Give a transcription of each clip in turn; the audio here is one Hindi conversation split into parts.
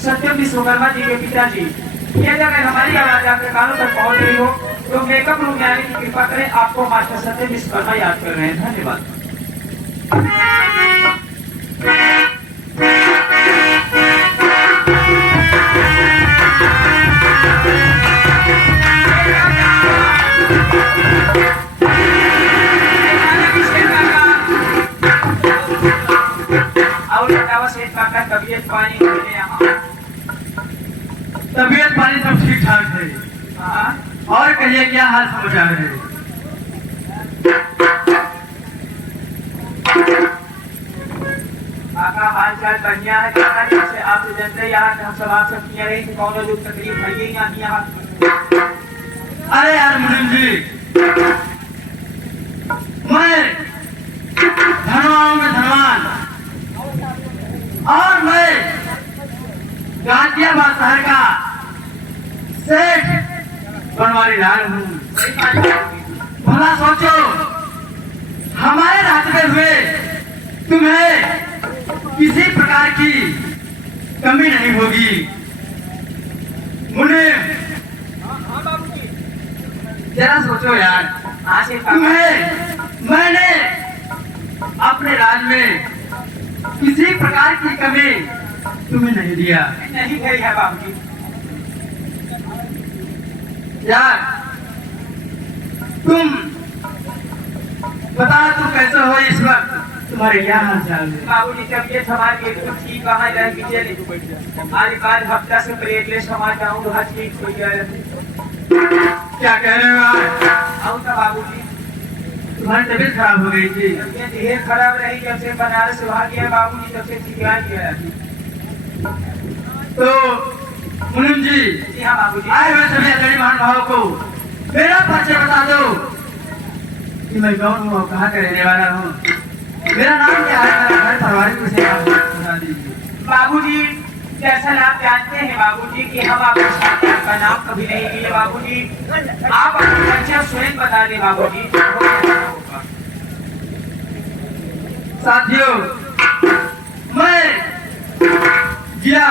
सत्यम विश्वकर्मा जी के पिताजी, ये जब हमारी आवाज आपके कानों तक पहुंच रही हो तो मेकअप रूम में आने की कृपा करें। आपको मास्टर सत्यम विश्वकर्मा याद कर रहे हैं। धन्यवाद। तबियत पानी तबियत पानी सब ठीक ठाक है। और कहिए क्या हाल समाचार है? काका हाल चाल बढ़िया है। काका जैसे आप जानते हैं यहाँ हम सब आपसे किए रहे कि कौन लोग तकलीफ है यहाँ। अरे यार मुनीम जी, मैं धनवान में धनवान और मैं गाजियाबाद शहर का सेठ बनवारी लाल हूँ। भला सोचो, हमारे रहते हुए तुम्हें किसी प्रकार की कमी नहीं होगी। मुनीम, जरा सोचो यार, तुम्हें मैंने अपने राज में किसी प्रकार की कमी तुम्हें नहीं दिया। नहीं गई है बाबूजी। यार तुम बताओ, तुम कैसे हो इस वक्त? तुम्हारे क्या हाल चाल है? बाबूजी तबियत हमारी एकदम ठीक कहाँ जाए पीछे आज बाद हफ्ता से प्लेटलेस हमारा जाऊँ हर ठीक हो गया। क्या कह रहे हो यार? आऊँ तो बाबूजी तुम्हारी तबीयत खराब हो गई थी। तबियत ढेर खराब रही जब से बनारस भाग गया बाबूजी, तब से ठिका गया। तो मुनीम जी, जी हाँ बाबूजी। आए हुए सभी अग्रणी महानुभावों को मेरा परिचय बता दो कि मैं कौन हूँ और कहाँ का रहने वाला हूँ। मेरा नाम क्या है, मेरा घर परिवार की विषय आप बता दीजिए। बाबूजी दरअसल आप जानते हैं बाबूजी कि हम आपके साथ आपका नाम कभी नहीं लिए बाबूजी। आप अपना परिचय स्वयं बता दें बाबूजी। साथियों, मैं जिला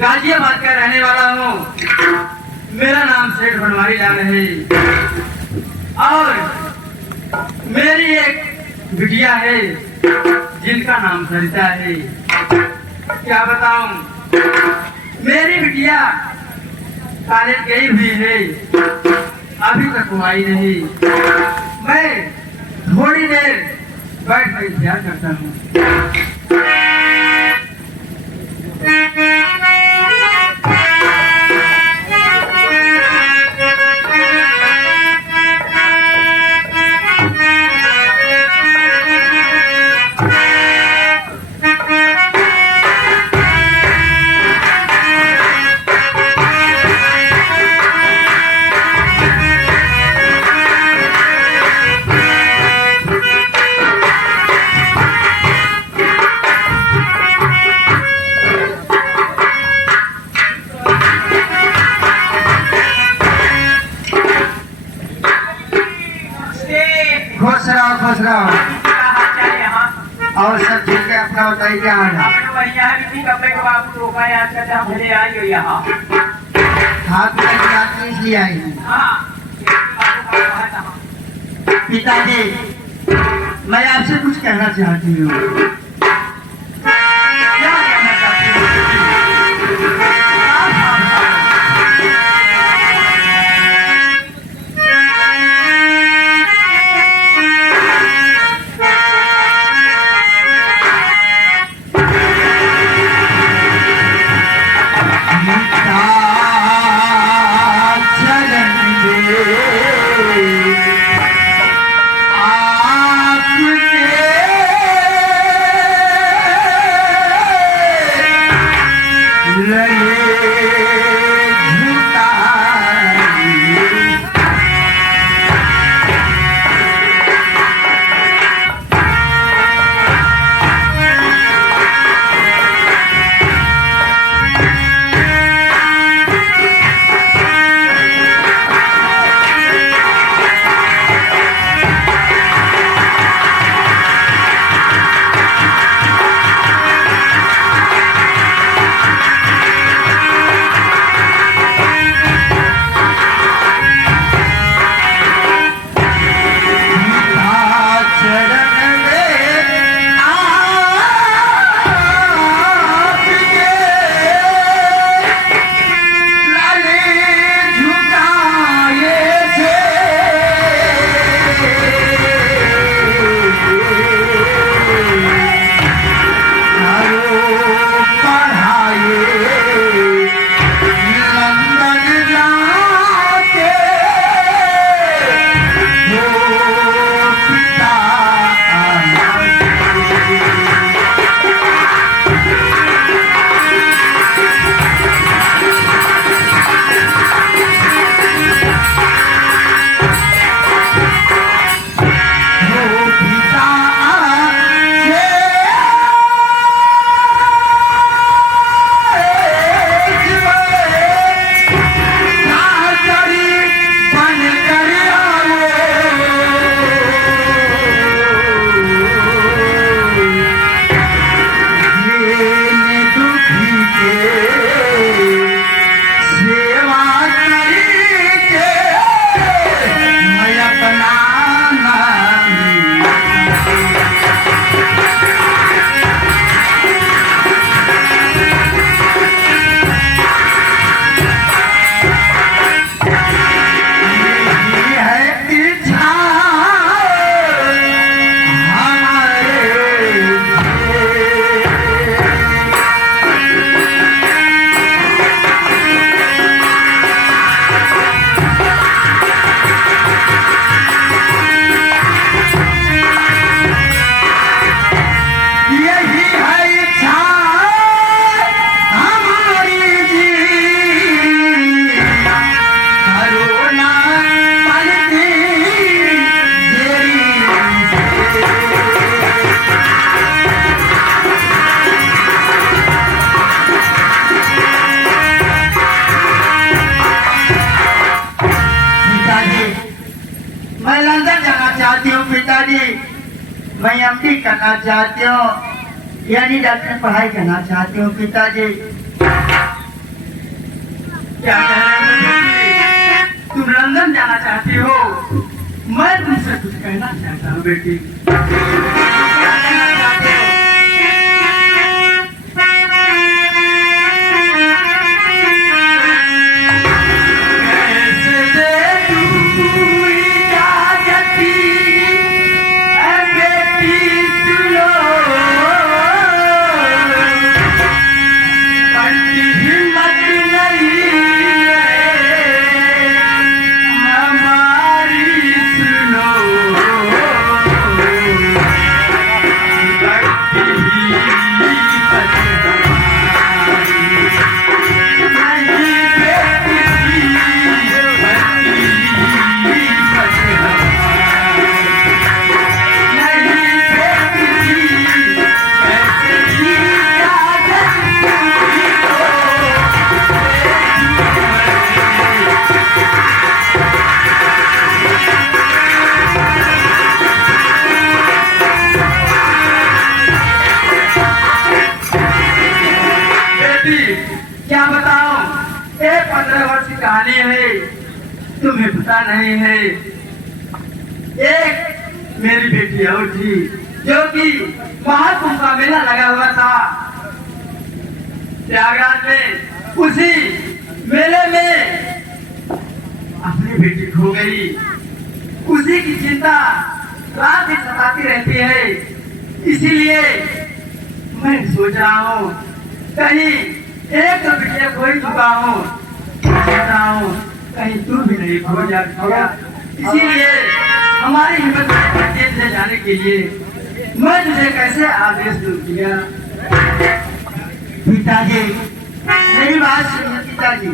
गाजियाबाद का रहने वाला हूँ। मेरा नाम सेठ बनवारी लाल है और मेरी एक बिटिया है जिनका नाम सरिता है। क्या बताऊं, मेरी बिटिया कॉलेज गई हुई है, अभी तक वो आई नहीं। मैं थोड़ी देर बैठ कर इंतजार करता हूँ। खुश रहो। और सब ठीक है? अपना बताइए क्या हाल है? बढ़िया है। कपड़े को बाबू रोका याद करते हम भले आई हो यहाँ। हाथ में याद इसलिए आई हूँ। पिताजी, मैं आपसे कुछ कहना चाहती हूँ। क्या कहना चाहती हूँ? मैं एमडी करना चाहती हूँ, यानी डॉक्टर पढ़ाई करना चाहती हूँ पिताजी। क्या कह रहे हो बेटी? तुम लंदन जाना चाहती हो? मैं तुमसे कुछ कहना चाहता हूँ बेटी। क्या कहना चाहते हो? क्या बताऊं? ये 15 वर्ष की कहानी है, तुम्हें पता नहीं है। एक मेरी बेटी और थी जो कि महाकुंभ का मेला लगा हुआ था प्रयागराज में। उसी मेले में अपनी बेटी खो गई। उसी की चिंता रात दिन सताती रहती है। इसीलिए मैं सोच रहा हूँ कहीं एक तो बिटिया कोई चुका हूँ, कहीं तू भी नहीं खो जाएगा। इसीलिए हमारी हिम्मत जेल से जाने के लिए मैं तुझे कैसे आदेश दूं किया? पिताजी मेरी बात सुनिए पिताजी।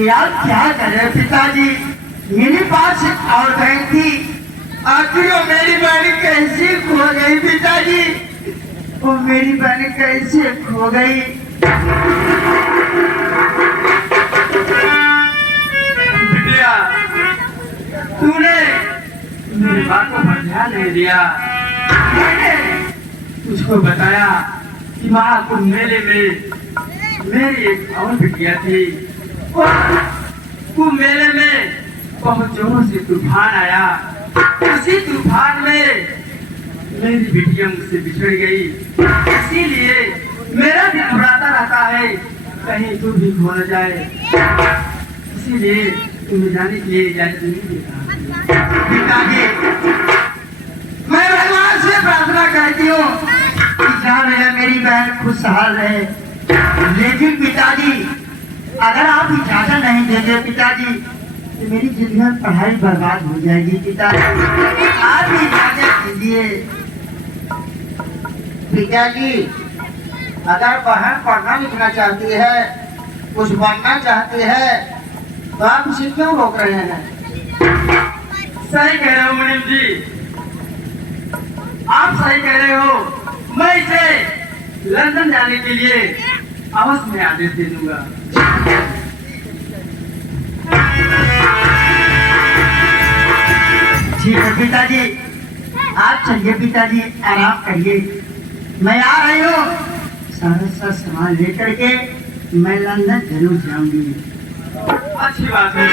यार क्या करे पिताजी, मेरे पास और बहन थी, आखिर वो मेरी बहन कैसे खो गई पिताजी? वो मेरी बहन कैसे खो गई? बिटिया, तूने मेरी बात पर ध्यान नहीं दिया। मैंने उसको बताया कि महाकुंभ मेले में मेरी एक और बिटिया थी। कुंभ मेले में बहुत जोरों से तूफान आया। उसी तूफान में मेरी बिटिया मुझसे बिछड़ गई। इसीलिए मेरा दिल घबराता रहता है कहीं तू भी खो न जाए। इसीलिए तुम्हें जाने के लिए इजाजत नहीं देता। पिताजी मैं भगवान से प्रार्थना करती हूँ कि जान रहे मेरी बहन खुशहाल रहे, लेकिन पिताजी अगर आप इजाजत नहीं देंगे पिताजी तो मेरी जिंदगी में पढ़ाई बर्बाद हो जाएगी। पिताजी आप इजाजत दीजिए। पिताजी अगर बहन पढ़ना लिखना चाहती है, कुछ बनना चाहती है, तो आप इसे क्यों रोक रहे हैं? सही कह रहे हो मुनीम जी, आप सही कह रहे हो। मैं इसे लंदन जाने के लिए अवश्य में आदेश दे दूंगा। ठीक है पिताजी, आप चलिए पिताजी, आराम करिए। मैं आ रही हूँ, सारा सामान लेकर के मैं लंदन जरूर जाऊंगी। अच्छी बात है।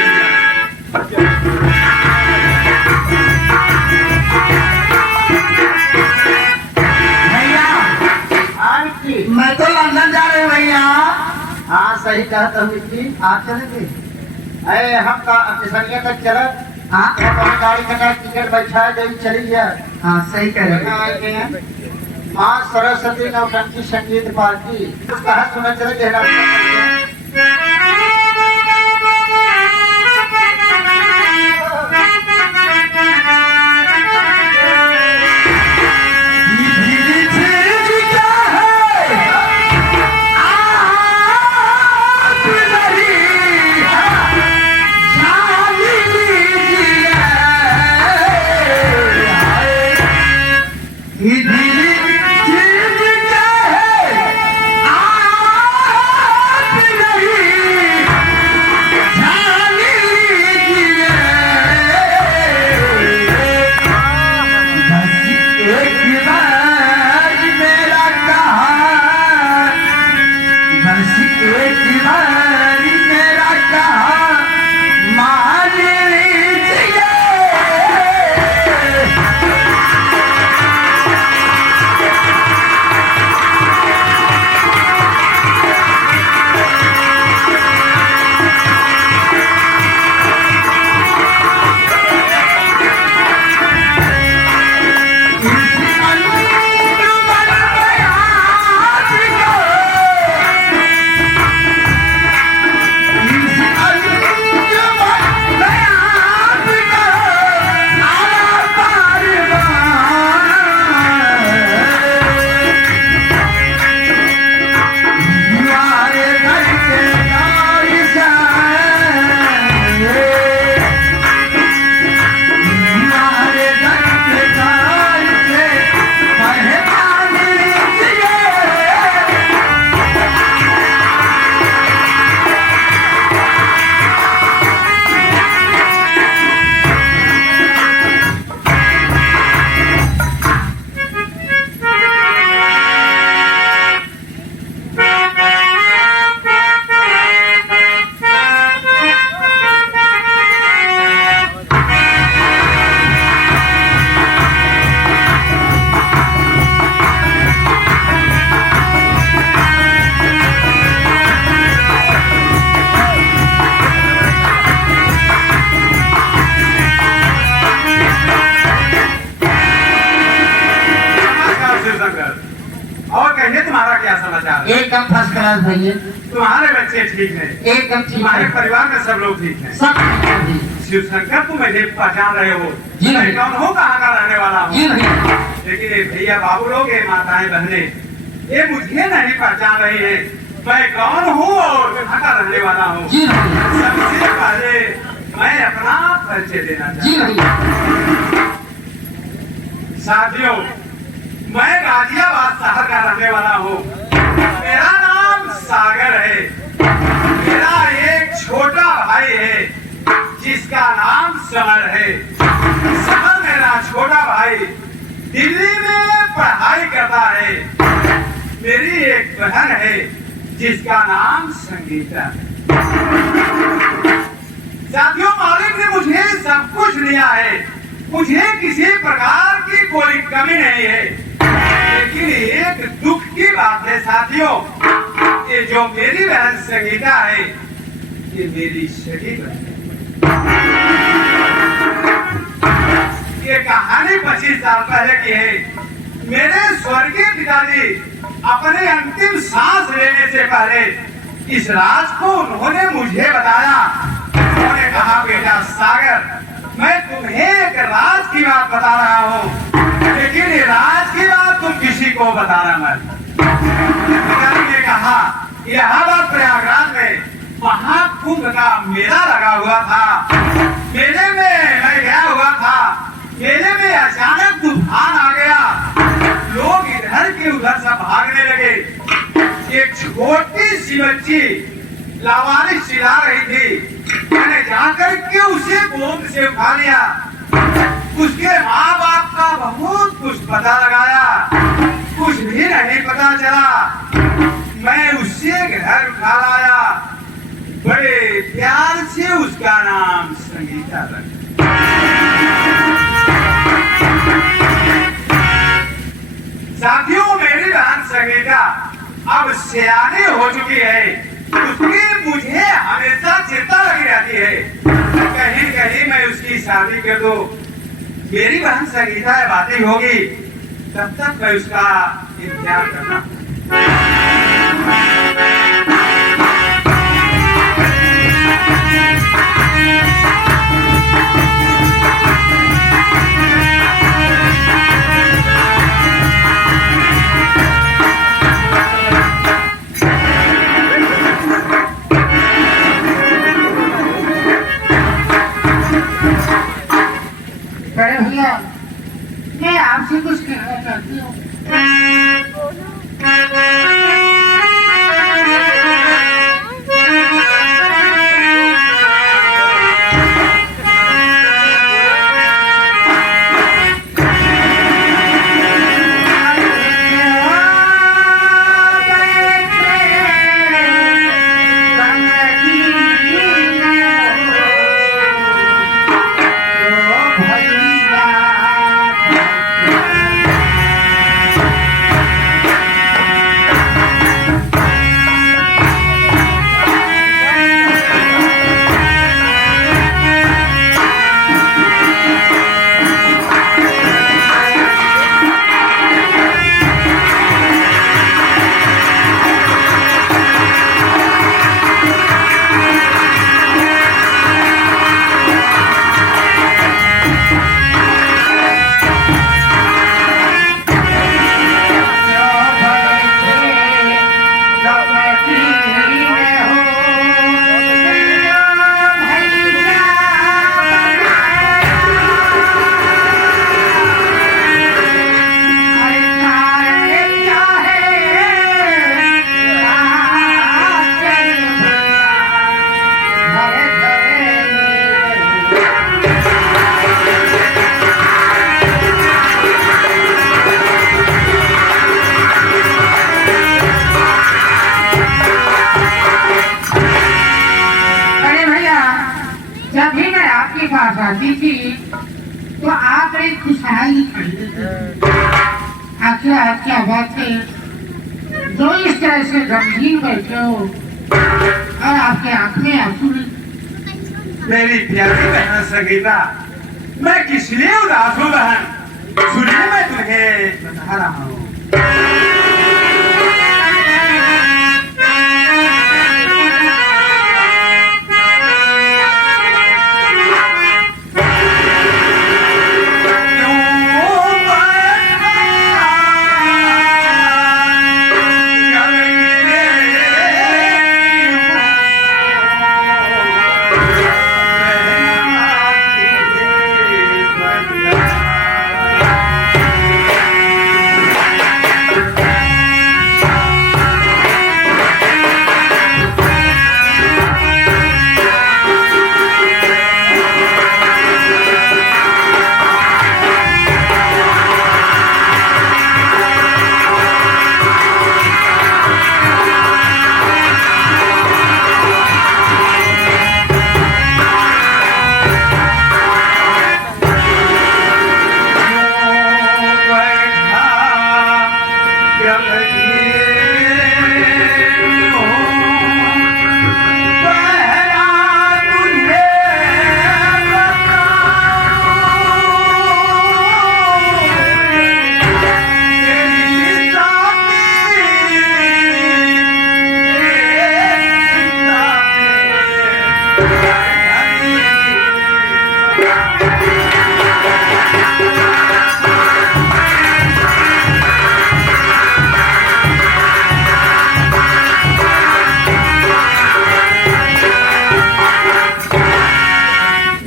भैया मैं तो लंदन जा रही हूँ भैया। हाँ सही कहता हूँ मिट्टी, आप चलेंगे? अरे हम का किसनिया तक चलत हाँ गाड़ी का टिकट बैठा दे चली जा हाँ सही कह रहे हैं माँ सरस्वती नौटंकी संगीत पार्टी कहा सुना चले एकदम फर्स्ट क्लास भैया तुम्हारे बच्चे ठीक हैं एकदम ठीक तुम्हारे है परिवार में सब लोग ठीक हैं सब ठीक है जी शिव शंकर तुम मुझे पहचान रहे हो जी मैं कौन हूँ कहाँ का रहने वाला हूँ जी भैया लेकिन ये भैया बाबू लोग ये माताएं बहने ये मुझे नहीं पहचान रही है मैं कौन हूँ और कहाँ का रहने वाला हूँ जी भैया सबसे पहले मैं अपना परिचय देना जी चाहता हूँ भैया साथियों मैं गाजियाबाद शहर का रहने वाला हूँ मेरा नाम सागर है मेरा एक छोटा भाई है जिसका नाम समर है समर मेरा छोटा भाई दिल्ली में पढ़ाई करता है मेरी एक बहन है जिसका नाम संगीता है साथियों मालिक ने मुझे सब कुछ दिया है मुझे किसी प्रकार की कोई कमी नहीं है लेकिन एक दुख की बात है साथियों ये जो मेरी बहन संगीता है ये मेरी सगी बहन है ये कहानी 25 साल पहले की है मेरे स्वर्गीय पिताजी अपने अंतिम सांस लेने से पहले इस राज को उन्होंने मुझे बताया उन्होंने कहा बेटा सागर मैं तुम्हें एक राज की बात बता रहा हूँ लेकिन ये राज की बात तुम किसी को बताना मत पिताजी ने कहा इलाहाबाद प्रयागराज में महाकुंभ का मेला लगा हुआ था मेले में मैं गया हुआ था मेले में अचानक तूफान आ गया लोग इधर के उधर सब भागने लगे एक छोटी सी बच्ची लावारिस चिल्ला रही थी मैंने जाकर के उसे गोद से उठा लिया उसके माँ बाप का बहुत कुछ पता लगाया कुछ भी नहीं पता चला मैं उससे घर उठा लाया बड़े प्यार से उसका नाम संगीता रखा साथियों मेरी बहन संगीता अब सियानी हो चुकी है उसकी मुझे हमेशा चिंता लगी रहती है, कहीं कहीं मैं उसकी शादी कर दूं, मेरी बहन संगीता बातें होगी, तब तक मैं उसका इंतजार करना। बड़े भैया, मैं आपसे कुछ कहना चाहती हूँ। जब भी मैं आपके पास आती थी तो आप बड़ी खुशहाली करते थे। अच्छा अच्छा बातें जो इस तरह से गमगीन बैठे हो और आपके आंख में आंसू। मेरी प्यारी बहन संगीता, मैं किस लिए उदास हूँ बहन, सुनिए मैं तुम्हें बता रहा हूँ।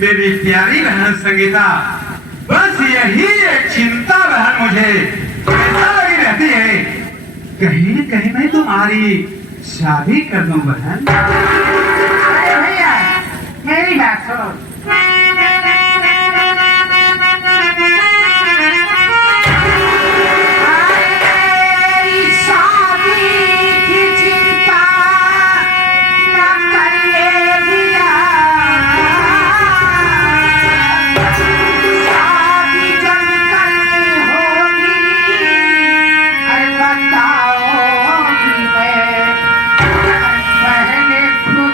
मेरी प्यारी बहन संगीता, बस यही एक चिंता बहन मुझे हमेशा लगी रहती है, कहीं न कहीं मैं तुम्हारी शादी कर दूं बहन। अरे भैया मेरी बात सुनो। खुद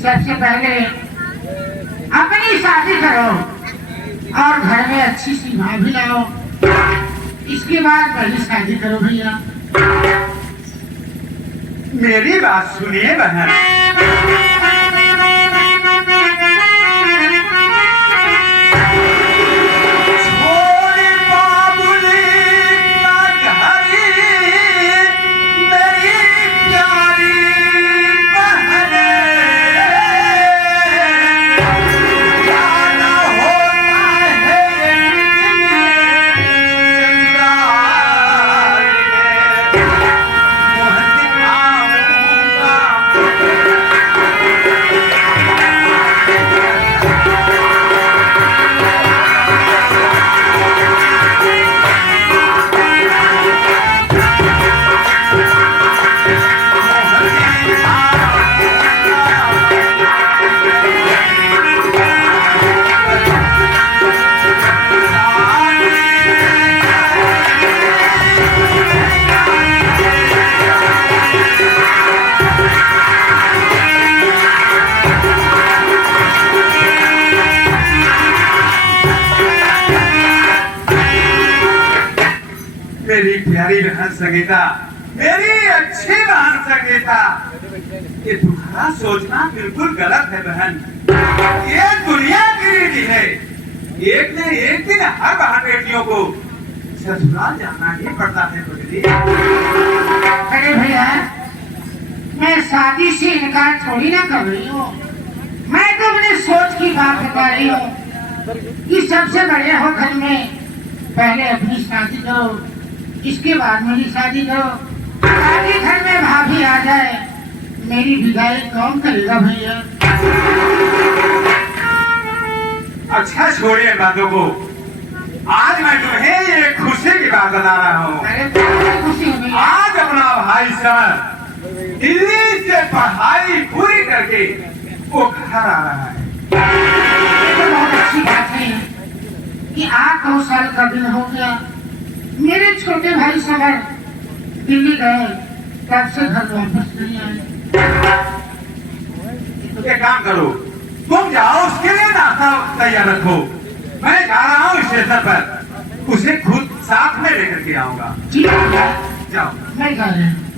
सबसे पहले अपनी शादी करो और घर में अच्छी सी माँ भी लाओ, इसके बाद पहली शादी करो भैया। मेरी बात सुनिए बहन। मेरी प्यारी बहन संगीता, मेरी अच्छी बहन संगीता, ये तुम्हारा सोचना बिल्कुल गलत है बहन। ये दुनिया की रीति है, एक न एक दिन हर बहन बेटियों को ससुराल जाना ही पड़ता है बदली। अरे भैया, मैं शादी से इनकार थोड़ी ना कर रही हूँ, मैं तो अपने सोच की बात बता रही हूँ कि सबसे बड़े हो घर में, पहले अपनी शादी करो, इसके बाद मेरी शादी करो, ताकि घर में भाभी आ जाए, मेरी विदाई कौन करेगा भैया। अच्छा छोड़िए बातों को, आज मैं तुम्हें ये खुशी की बात बता रहा हूँ। अरे खुशी हुई। आज अपना भाई समर दिल्ली से पढ़ाई पूरी करके वो घर आ रहा है। ये तो बहुत अच्छी बात है कि 8-9 साल का दिन हो गया, मेरे छोटे भाई समर दिल्ली गए, तब से घर वापस नहीं आए। तो क्या काम करो, तुम जाओ उसके लिए नाश्ता तैयार रखो, मैं जा रहा हूँ स्टेशन पर, उसे खुद साथ में लेकर के आऊंगा। ठीक है, जाओ। मैं जा रही हूँ।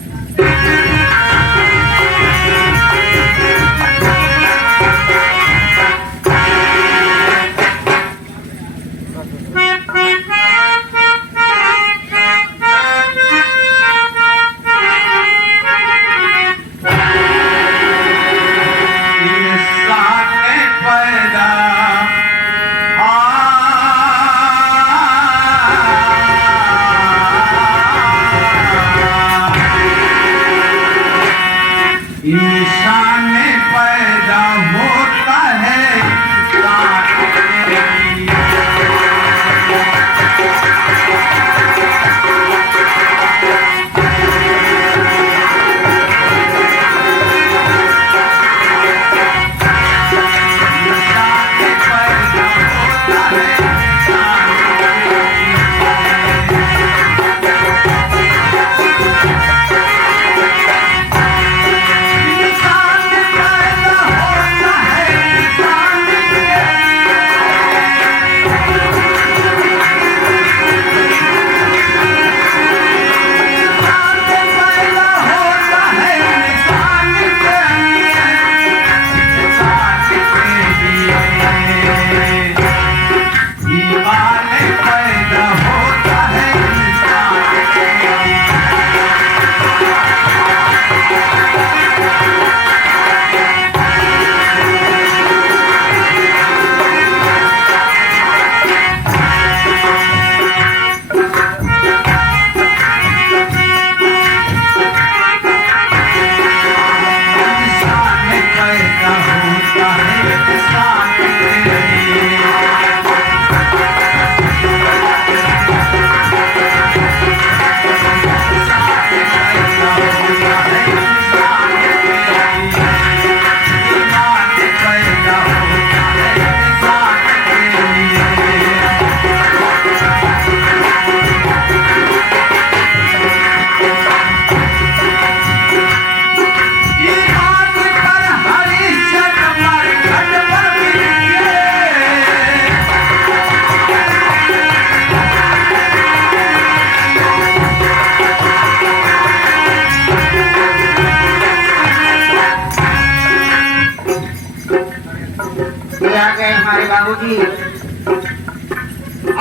ये आ गए हमारे बाबूजी।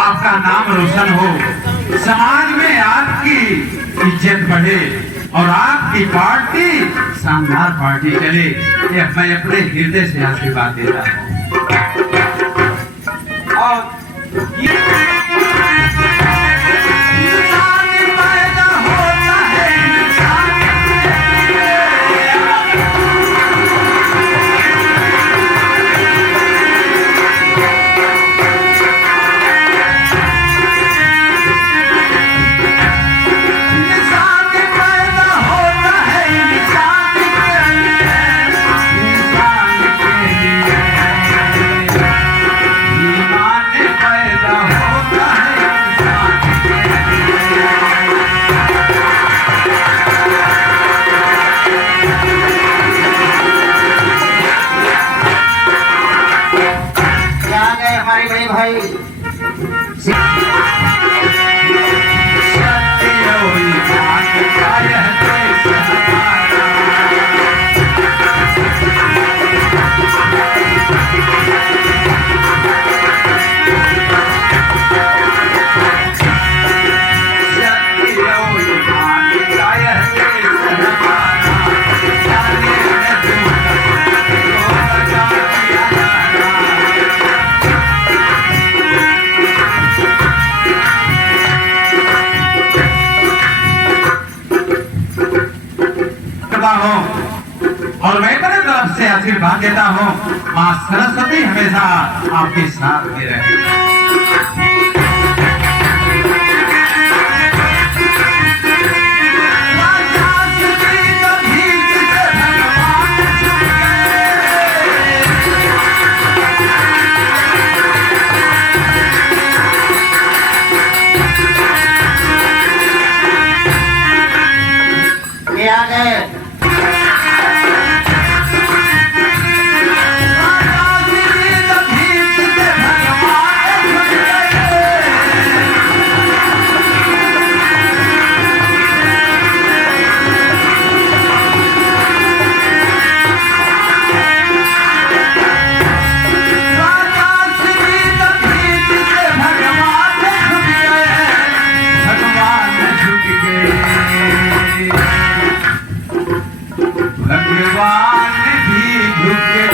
आपका नाम रोशन हो, समाज में आपकी इज्जत बढ़े और आपकी पार्टी शानदार पार्टी चले, ये मैं अपने हृदय से आशीर्वाद देता हूँ। और हमारे बड़े भाई और मैं अपने तरफ से आशीर्वाद देता हूँ, माँ सरस्वती हमेशा आपके साथ में रहे। ये आ गए भगवान भी झुके